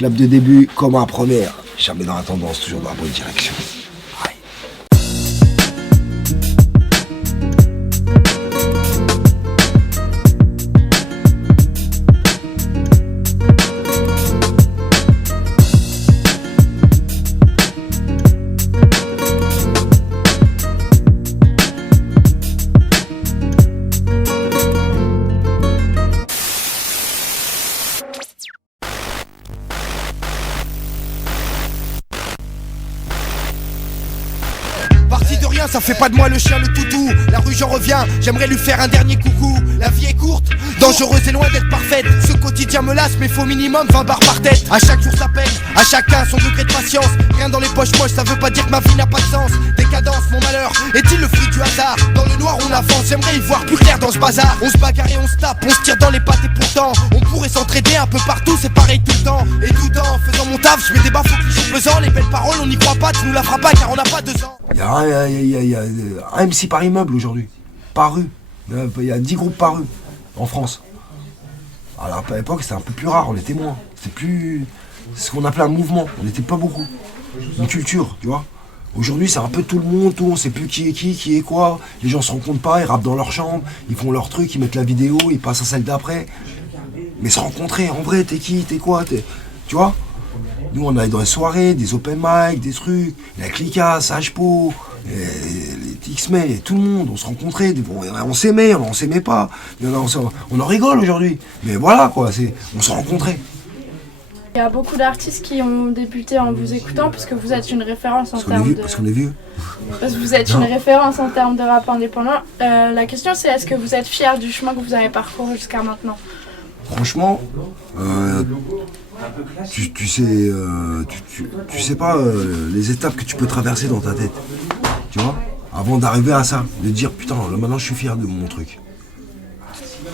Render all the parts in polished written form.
Clap de début comme un première. Jamais dans la tendance, toujours dans la bonne direction. Parti de rien, ça fait pas de moi le chien, le toutou. La rue j'en reviens, j'aimerais lui faire un dernier coucou. La vie est courte, dangereuse et loin d'être parfaite. Ce quotidien me lasse, mais faut minimum 20 barres par tête. À chaque jour ça peine, à chacun son degré de patience. Rien dans les poches moches, ça veut pas dire que ma vie n'a pas de sens. Décadence, mon malheur, est-il le fruit du hasard? Dans le noir on avance, j'aimerais y voir plus clair dans ce bazar. On se bagarre et on se tape, on se tire dans les pattes et pourtant on pourrait s'entraider un peu partout, c'est pareil tout le temps. Et tout en faisant mon taf, je mets des baffes au cliché pesant. Les belles paroles on n'y croit pas, tu nous la feras pas car on n'a pas 2 ans. Il y a un MC par immeuble aujourd'hui, par rue. Il y a 10 groupes par rue en France. Alors à l'époque c'était un peu plus rare, on était moins. C'était plus. C'est ce qu'on appelait un mouvement, on n'était pas beaucoup. Une culture, tu vois. Aujourd'hui c'est un peu tout le monde, on sait plus qui est quoi. Les gens se rencontrent pas, ils rappent dans leur chambre, ils font leur truc, ils mettent la vidéo, ils passent à celle d'après. Mais se rencontrer, en vrai, t'es qui, t'es quoi, tu vois. Nous on allait dans les soirées, des open mic, des trucs, la Clica, Sage-Po, les X-Men, tout le monde, on se rencontrait, on s'aimait, on s'aimait pas, on en rigole aujourd'hui. Mais voilà quoi, on se rencontrait. Il y a beaucoup d'artistes qui ont débuté en vous écoutant parce que vous êtes une référence en termes de... Parce qu'on est vieux. Parce que vous êtes une référence en termes de rap indépendant. La question c'est est-ce que vous êtes fier du chemin que vous avez parcouru jusqu'à maintenant? Franchement, tu sais pas les étapes que tu peux traverser dans ta tête, tu vois, avant d'arriver à ça, de dire putain là maintenant je suis fier de mon truc.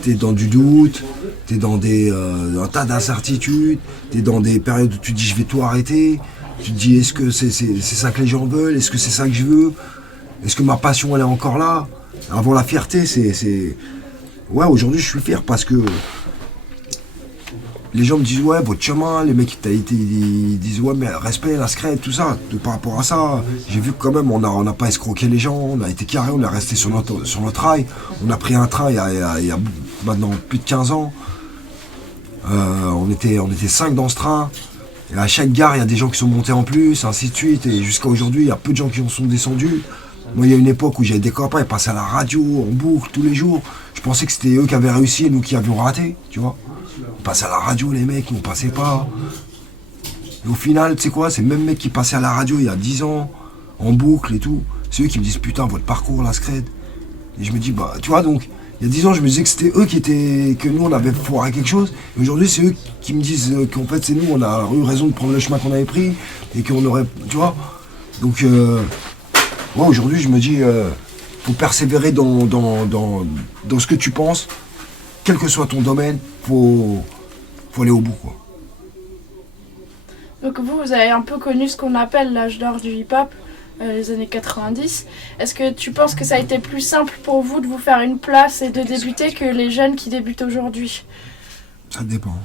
T'es dans du doute, t'es dans un tas d'incertitudes, t'es dans des périodes où tu te dis je vais tout arrêter, tu te dis est-ce que c'est ça que les gens veulent, est-ce que c'est ça que je veux, est-ce que ma passion elle est encore là. Avant la fierté c'est... Ouais, aujourd'hui je suis fier parce que les gens me disent ouais votre chemin, les mecs ils disent ouais mais respect, la scred, tout ça. Par rapport à ça, j'ai vu que quand même on n'a pas escroqué les gens, on a été carré, on est resté sur notre rail. On a pris un train il y a maintenant plus de 15 ans. On était 5 dans ce train. Et à chaque gare il y a des gens qui sont montés en plus, ainsi de suite. Et jusqu'à aujourd'hui il y a peu de gens qui en sont descendus. Moi il y a une époque où j'avais des copains, ils passaient à la radio, en boucle, tous les jours. Je pensais que c'était eux qui avaient réussi et nous qui avions raté, tu vois. Ils passaient à la radio, les mecs, ils ne passaient pas. Et au final, tu sais quoi, c'est le même mec qui passait à la radio il y a 10 ans, en boucle et tout. C'est eux qui me disent putain, votre parcours, la scred. Et je me dis, bah, tu vois, donc, il y a 10 ans, je me disais que c'était eux que nous, on avait foiré quelque chose. Et aujourd'hui, c'est eux qui me disent qu'en fait, c'est nous, on a eu raison de prendre le chemin qu'on avait pris et qu'on aurait, tu vois. Donc, moi, aujourd'hui, je me dis, faut persévérer dans ce que tu penses, quel que soit ton domaine, faut aller au bout, quoi. Donc vous avez un peu connu ce qu'on appelle l'âge d'or du hip-hop, les années 90. Est-ce que tu penses que ça a été plus simple pour vous de vous faire une place et de débuter que les jeunes qui débutent aujourd'hui? Ça dépend.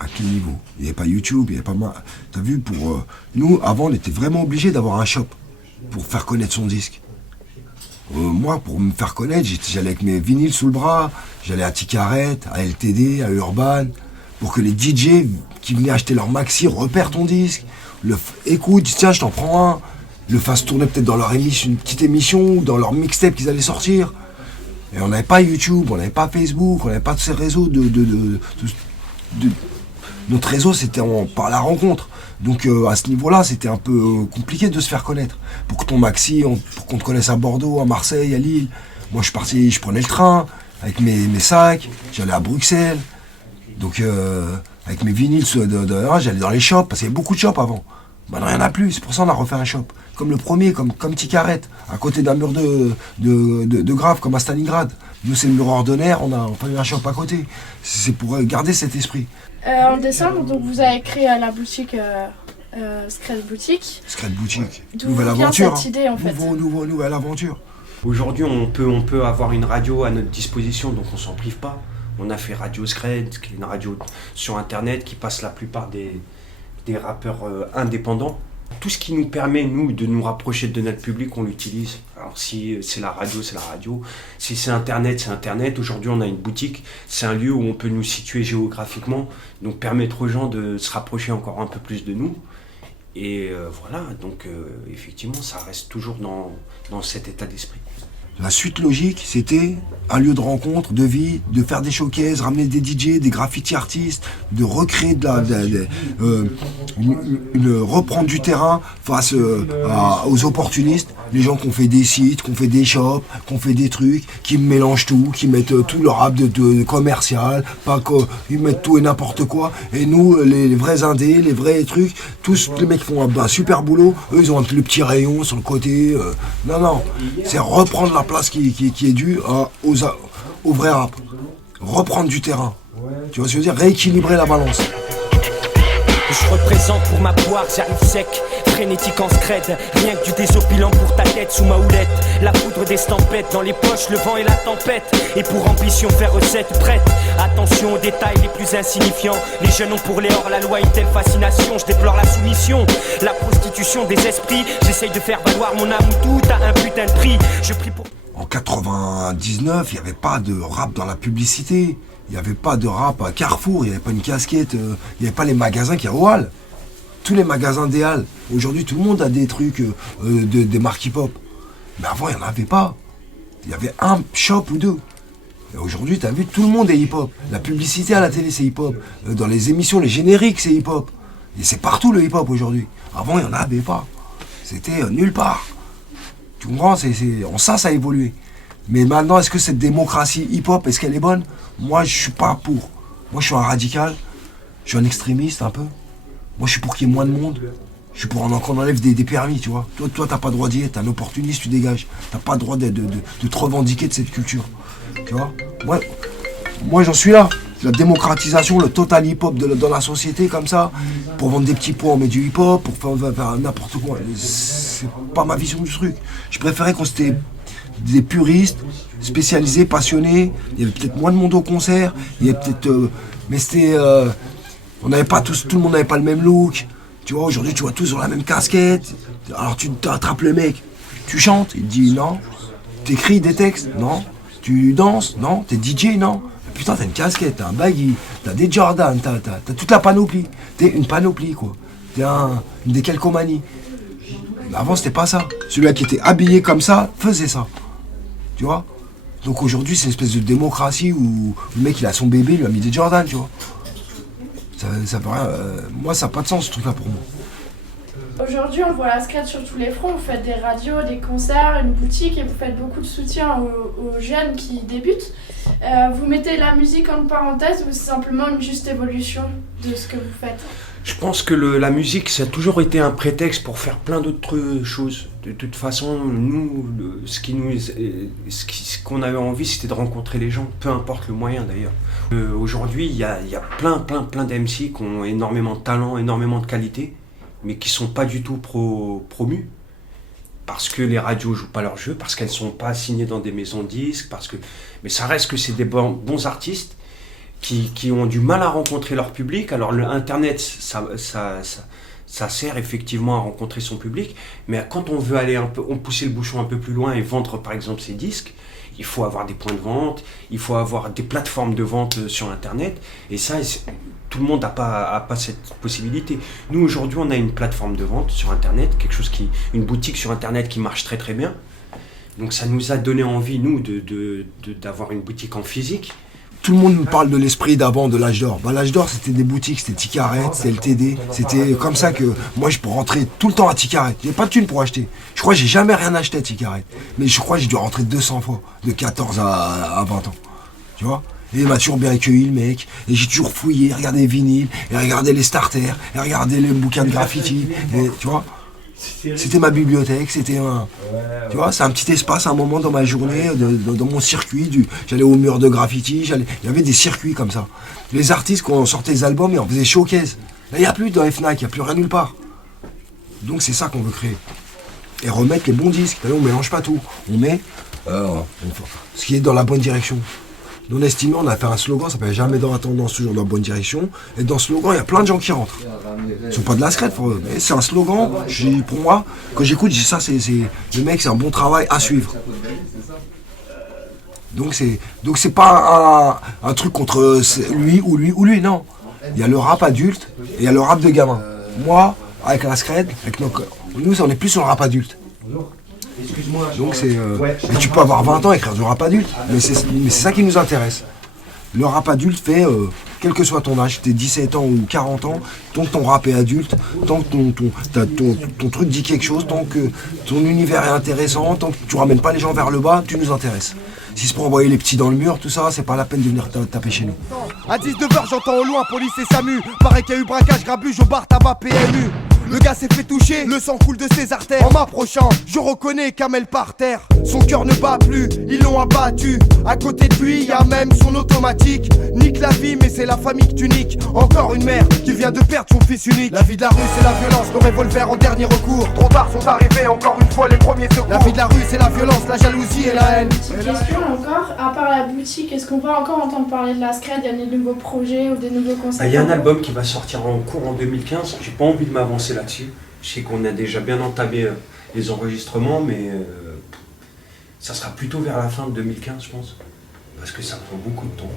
À quel niveau? Il n'y avait pas YouTube, il n'y avait pas... T'as vu, nous, avant, on était vraiment obligés d'avoir un shop pour faire connaître son disque. Moi, pour me faire connaître, j'allais avec mes vinyles sous le bras, j'allais à Ticaret, à LTD, à Urban, pour que les DJ qui venaient acheter leur maxi repèrent ton disque, écoute, tiens, je t'en prends un, le fassent tourner peut-être dans leur émission, une petite émission, ou dans leur mixtape qu'ils allaient sortir. Et on n'avait pas YouTube, on n'avait pas Facebook, on n'avait pas tous ces réseaux Notre réseau, c'était par la rencontre. Donc à ce niveau-là, c'était un peu compliqué de se faire connaître. Pour que ton maxi, pour qu'on te connaisse à Bordeaux, à Marseille, à Lille. Moi, je prenais le train avec mes sacs, j'allais à Bruxelles. Donc avec mes vinyles, j'allais dans les shops, parce qu'il y avait beaucoup de shops avant. Maintenant, il n'y en a plus, c'est pour ça qu'on a refait un shop. Comme le premier, comme Ticaret, à côté d'un mur de grave, comme à Stalingrad. Nous, c'est le mur ordinaire, on a eu un shop à côté. C'est pour garder cet esprit. En décembre, donc, vous avez créé la boutique Scred Boutique. Scred Boutique, nouvelle aventure. Cette idée, en fait. Nouvelle aventure. Aujourd'hui, on peut avoir une radio à notre disposition, donc on s'en prive pas. On a fait Radio Scred, qui est une radio sur Internet qui passe la plupart des rappeurs indépendants. Tout ce qui nous permet, nous, de nous rapprocher de notre public, on l'utilise. Alors si c'est la radio, c'est la radio. Si c'est Internet, c'est Internet. Aujourd'hui, on a une boutique. C'est un lieu où on peut nous situer géographiquement, donc permettre aux gens de se rapprocher encore un peu plus de nous. Et voilà, donc effectivement, ça reste toujours dans cet état d'esprit. La suite logique, c'était un lieu de rencontre, de vie, de faire des showcases, ramener des DJ, des graffiti artistes, de recréer reprendre du terrain face aux opportunistes, les gens qui ont fait des sites, qui ont fait des shops, qui ont fait des trucs, qui mélangent tout, qui mettent tout leur rap de commercial, ils mettent tout et n'importe quoi. Et nous, les vrais indés, les vrais trucs, tous les mecs qui font un super boulot, eux ils ont le petit rayon sur le côté. Non, c'est reprendre la place qui est due au vrai rap. Reprendre du terrain. Tu vois ce que je veux dire? Rééquilibrer la balance. Je représente pour ma poire, j'arrive sec, frénétique en scred. Rien que du désopilant pour ta tête sous ma houlette. La poudre d'estampette dans les poches, le vent et la tempête. Et pour ambition faire recette prête. Attention aux détails les plus insignifiants. Les jeunes ont pour les hors-la-loi une telle fascination. Je déplore la soumission, la prostitution des esprits. J'essaye de faire valoir mon âme où tout a un putain de prix. Je prie pour... En 99, il n'y avait pas de rap dans la publicité. Il n'y avait pas de rap à Carrefour, il n'y avait pas une casquette, il n'y avait pas les magasins qu'il y a au Halles. Tous les magasins des Halles. Aujourd'hui, tout le monde a des trucs, des marques hip-hop. Mais avant, il n'y en avait pas. Il y avait un shop ou deux. Et aujourd'hui, tu as vu, tout le monde est hip-hop. La publicité à la télé, c'est hip-hop. Dans les émissions, les génériques, c'est hip-hop. Et c'est partout le hip-hop aujourd'hui. Avant, il n'y en avait pas. C'était nulle part. Tu comprends? Ça a évolué. Mais maintenant, est-ce que cette démocratie hip-hop, est-ce qu'elle est bonne? Moi, je suis pas pour. Moi, je suis un radical. Je suis un extrémiste, un peu. Moi, je suis pour qu'il y ait moins de monde. Je suis pour qu'on enlève des permis, tu vois. Toi, t'as pas le droit d'y être. T'es un opportuniste, tu dégages. T'as pas le droit de te revendiquer de cette culture. Tu vois. Moi, j'en suis là. La démocratisation, le total hip-hop dans la société, comme ça. Pour vendre des petits pots, on met du hip-hop. Pour faire n'importe quoi. C'est pas ma vision du truc. Je préférais qu'on s'était... des puristes, spécialisés, passionnés. Il y avait peut-être moins de monde au concert. Il y avait peut-être... mais c'était... on n'avait pas tous... Tout le monde n'avait pas le même look. Tu vois, aujourd'hui, tu vois tous sur la même casquette. Alors, tu attrapes le mec. Tu chantes. Il te dit non. T'écris des textes. Non. Tu danses. Non. T'es DJ. Non. Putain, t'as une casquette. T'as un baggy. T'as des Jordan. T'as toute la panoplie. T'es une panoplie, quoi. T'es une décalcomanie. Mais avant, c'était pas ça. Celui qui était habillé comme ça faisait ça. Tu vois? Donc aujourd'hui, c'est une espèce de démocratie où le mec, il a son bébé, il lui a mis des Jordan, tu vois. Ça peut rien, moi, ça n'a pas de sens, ce truc-là, pour moi. Aujourd'hui, on voit la scred sur tous les fronts. Vous faites des radios, des concerts, une boutique et vous faites beaucoup de soutien aux jeunes qui débutent. Vous mettez la musique en parenthèse ou c'est simplement une juste évolution de ce que vous faites? Je pense que la musique, ça a toujours été un prétexte pour faire plein d'autres choses. De toute façon, nous, ce qu'on avait envie, c'était de rencontrer les gens, peu importe le moyen d'ailleurs. Aujourd'hui, il y a plein d'MC qui ont énormément de talent, énormément de qualité, mais qui ne sont pas du tout promus. Parce que les radios jouent pas leur jeu, parce qu'elles ne sont pas signées dans des maisons de disques, mais ça reste que c'est des bons artistes qui ont du mal à rencontrer leur public. Alors Internet, ça sert effectivement à rencontrer son public, mais quand on veut aller on pousser le bouchon un peu plus loin et vendre par exemple ses disques, il faut avoir des points de vente, il faut avoir des plateformes de vente sur Internet, et ça, tout le monde n'a pas cette possibilité. Nous aujourd'hui, on a une plateforme de vente sur Internet, une boutique sur Internet qui marche très très bien. Donc ça nous a donné envie, nous, d'avoir une boutique en physique. Tout le monde me parle de l'esprit d'avant, de l'âge d'or. L'âge d'or, c'était des boutiques, c'était Ticaret, c'était LTD. C'était comme ça que moi, je rentrais tout le temps à Ticaret. J'ai pas de thunes pour acheter. Je crois que j'ai jamais rien acheté à Ticaret. Mais je crois que j'ai dû rentrer 200 fois, de 14 à 20 ans. Tu vois? Et il m'a toujours bien accueilli, le mec. Et j'ai toujours fouillé, regardé les vinyles, et regardé les starters, et regardé les bouquins de graffiti. Et, tu vois? C'était ma bibliothèque, c'était tu vois, c'est un petit espace, un moment dans ma journée, dans mon circuit. J'allais au mur de graffiti, il y avait des circuits comme ça. Les artistes, quand on sortait des albums, ils en faisaient showcase. Là, il n'y a plus dans les Fnac, il n'y a plus rien nulle part. Donc c'est ça qu'on veut créer. Et remettre les bons disques. On ne mélange pas tout. On met ce qui est dans la bonne direction. Non estimé, on a fait un slogan, ça s'appelle jamais dans la tendance, toujours dans la bonne direction. Et dans ce slogan, il y a plein de gens qui rentrent. Ils sont pas de la scred, mais c'est un slogan. Pour moi, quand j'écoute, je dis ça, c'est le mec, c'est un bon travail à suivre. Donc c'est pas un truc contre lui ou lui ou lui, non. Il y a le rap adulte et il y a le rap de gamin. Moi, avec la scred, nous on est plus sur le rap adulte. Donc c'est. Mais tu peux avoir 20 ans et écrire du rap adulte, mais c'est ça qui nous intéresse. Le rap adulte fait, quel que soit ton âge, t'es 17 ans ou 40 ans, tant que ton rap est adulte, tant que ton truc dit quelque chose, tant que ton univers est intéressant, tant que tu ramènes pas les gens vers le bas, tu nous intéresses. Si c'est pour envoyer les petits dans le mur, tout ça, c'est pas la peine de venir taper chez nous. À 19h, j'entends au loin police et SAMU. Paraît qu'il y a eu braquage, grabuge au bar tabac PMU. Le gars s'est fait toucher, le sang coule de ses artères. En m'approchant, je reconnais Kamel par terre. Son cœur ne bat plus, ils l'ont abattu. À côté de lui, y a même son automatique. Nique la vie, mais c'est la famille que tu niques. Encore une mère qui vient de perdre son fils unique. La vie de la rue, c'est la violence, le revolver en dernier recours. Trop tard sont arrivés, encore une fois, les premiers secours. La vie de la rue, c'est la violence, la jalousie et la haine. Petite question encore, à part la boutique, est-ce qu'on peut encore entendre parler de la scred? Il y a des nouveaux projets ou des nouveaux concepts? Il y a un album qui va sortir en cours en 2015, j'ai pas envie de m'avancer là-dessus. Je sais qu'on a déjà bien entamé les enregistrements, mais ça sera plutôt vers la fin de 2015, je pense. Parce que ça prend beaucoup de temps.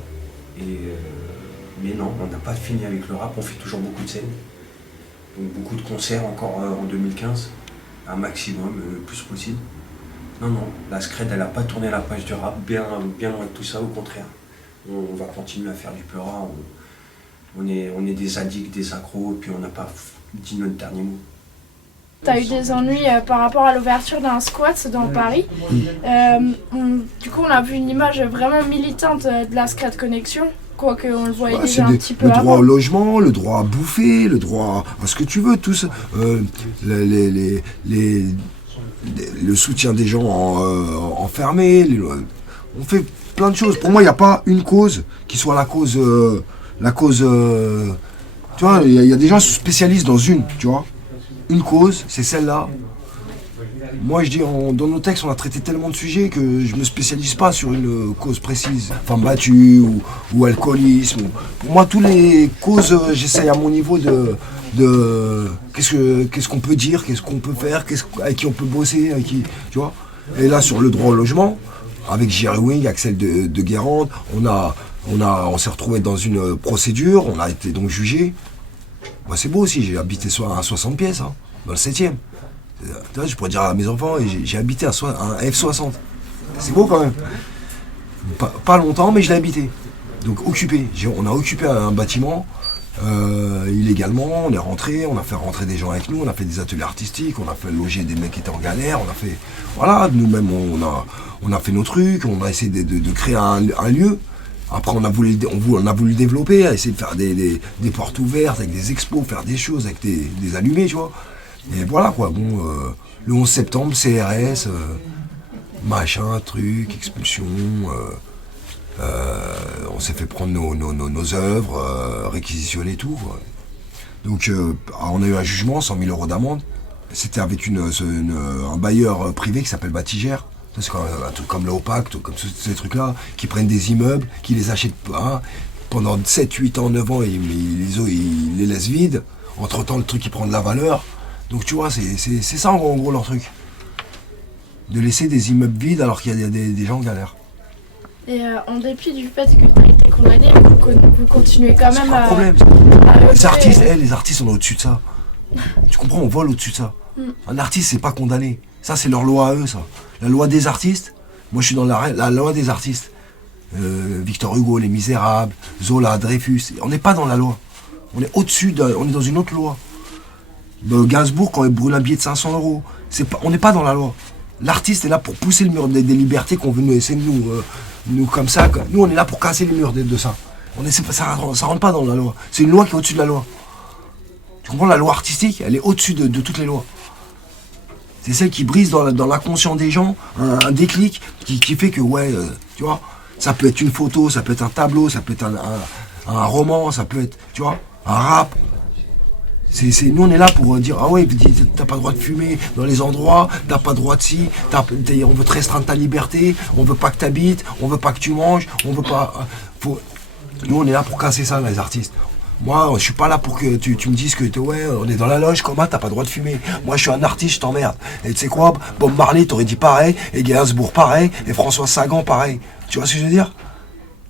Mais non, on n'a pas fini avec le rap, on fait toujours beaucoup de scènes. Donc beaucoup de concerts encore en 2015, un maximum, le plus possible. Non, la scred, elle n'a pas tourné la page du rap, bien loin de tout ça, au contraire. On va continuer à faire du pleura, on est des addicts, des accros, et puis on n'a pas dit notre dernier mot. T'as eu des ennuis par rapport à l'ouverture d'un squat dans Paris. Du coup, on a vu une image vraiment militante de la Scred Connection, quoique on le voyait déjà un petit peu avant. Le droit au logement, le droit à bouffer, le droit à ce que tu veux, tout ça. Le soutien des gens enfermés. On fait plein de choses. Pour moi, il n'y a pas une cause qui soit la cause. Tu vois, il y a des gens qui se spécialisent dans une, tu vois. Une cause, c'est celle-là. Moi, je dis, dans nos textes, on a traité tellement de sujets que je me spécialise pas sur une cause précise. Femme battue ou alcoolisme. Pour moi, toutes les causes, j'essaye à mon niveau de qu'est-ce qu'on peut dire, qu'est-ce qu'on peut faire, avec qui on peut bosser, avec qui, tu vois. Et là, sur le droit au logement, avec Jerry Wing, Axel de Guérande, on s'est retrouvé dans une procédure, on a été donc jugé. Moi, c'est beau aussi, j'ai habité à 60 pièces, hein, dans le 7e. Je pourrais dire à mes enfants, j'ai habité un F60. C'est beau quand même. Pas longtemps, mais je l'ai habité. Donc occupé. On a occupé un bâtiment illégalement, on est rentré, on a fait rentrer des gens avec nous, on a fait des ateliers artistiques, on a fait loger des mecs qui étaient en galère, on a fait. Voilà, nous-mêmes on a fait nos trucs, on a essayé de créer un lieu. Après, on a voulu le développer, essayer de faire des portes ouvertes, avec des expos, faire des choses, avec des allumés, tu vois. Et voilà, quoi. Bon, le 11 septembre, CRS, machin, truc, expulsion. On s'est fait prendre nos œuvres, réquisitionner tout, quoi. Donc, on a eu un jugement, 100 000 € d'amende. C'était avec un bailleur privé qui s'appelle Batigère. C'est un truc comme le OPAC, comme ces trucs-là, qui prennent des immeubles, qui les achètent pendant 7, 8 ans, 9 ans, ils les laissent vides. Entre-temps, le truc, il prend de la valeur. Donc, tu vois, c'est ça, en gros, leur truc. De laisser des immeubles vides alors qu'il y a des gens en galère. Et en dépit du fait que tu as été condamné, vous continuez quand même à... C'est pas un problème. Les artistes, on est au-dessus de ça. Tu comprends, on vole au-dessus de ça. Un artiste, c'est pas condamné. Ça, c'est leur loi à eux, ça. La loi des artistes, moi je suis dans la loi des artistes. Victor Hugo, Les Misérables, Zola, Dreyfus, on n'est pas dans la loi. On est au-dessus, on est dans une autre loi. Gainsbourg, quand il brûle un billet de 500 €, on n'est pas dans la loi. L'artiste est là pour pousser le mur des libertés qu'on veut nous essayer de nous comme ça. Nous, on est là pour casser les murs de ça. Ça rentre pas dans la loi. C'est une loi qui est au-dessus de la loi. Tu comprends, la loi artistique, elle est au-dessus de toutes les lois. C'est celle qui brise dans l'inconscient des gens un déclic qui fait que, tu vois, ça peut être une photo, ça peut être un tableau, ça peut être un roman, ça peut être, tu vois, un rap. Nous on est là pour dire ah ouais, t'as pas le droit de fumer dans les endroits, t'as pas le droit de ci, on veut te restreindre ta liberté, on veut pas que t'habites, on veut pas que tu manges, on veut pas. Nous on est là pour casser ça, les artistes. Moi je suis pas là pour que tu me dises que ouais on est dans la loge, comment t'as pas le droit de fumer. Moi je suis un artiste, je t'emmerde. Et tu sais quoi, Bob Marley t'aurait dit pareil, et Gainsbourg pareil, et François Sagan pareil. Tu vois ce que je veux dire?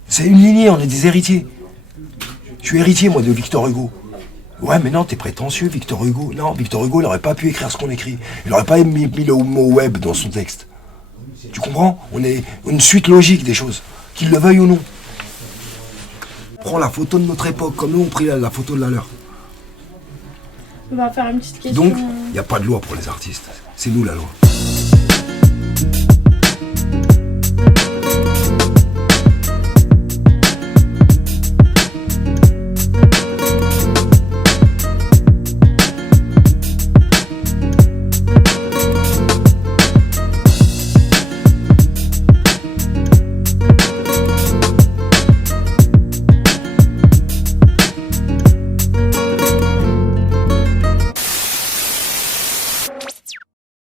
C'est une lignée, on est des héritiers. Je suis héritier moi de Victor Hugo. Ouais, mais non, t'es prétentieux, Victor Hugo. Non, Victor Hugo, il n'aurait pas pu écrire ce qu'on écrit. Il n'aurait pas mis le mot web dans son texte. Tu comprends? On est une suite logique des choses, qu'ils le veuillent ou non. Prends la photo de notre époque, comme nous on prit la photo de la leur. On va faire une petite question. Donc, il n'y a pas de loi pour les artistes. C'est nous la loi.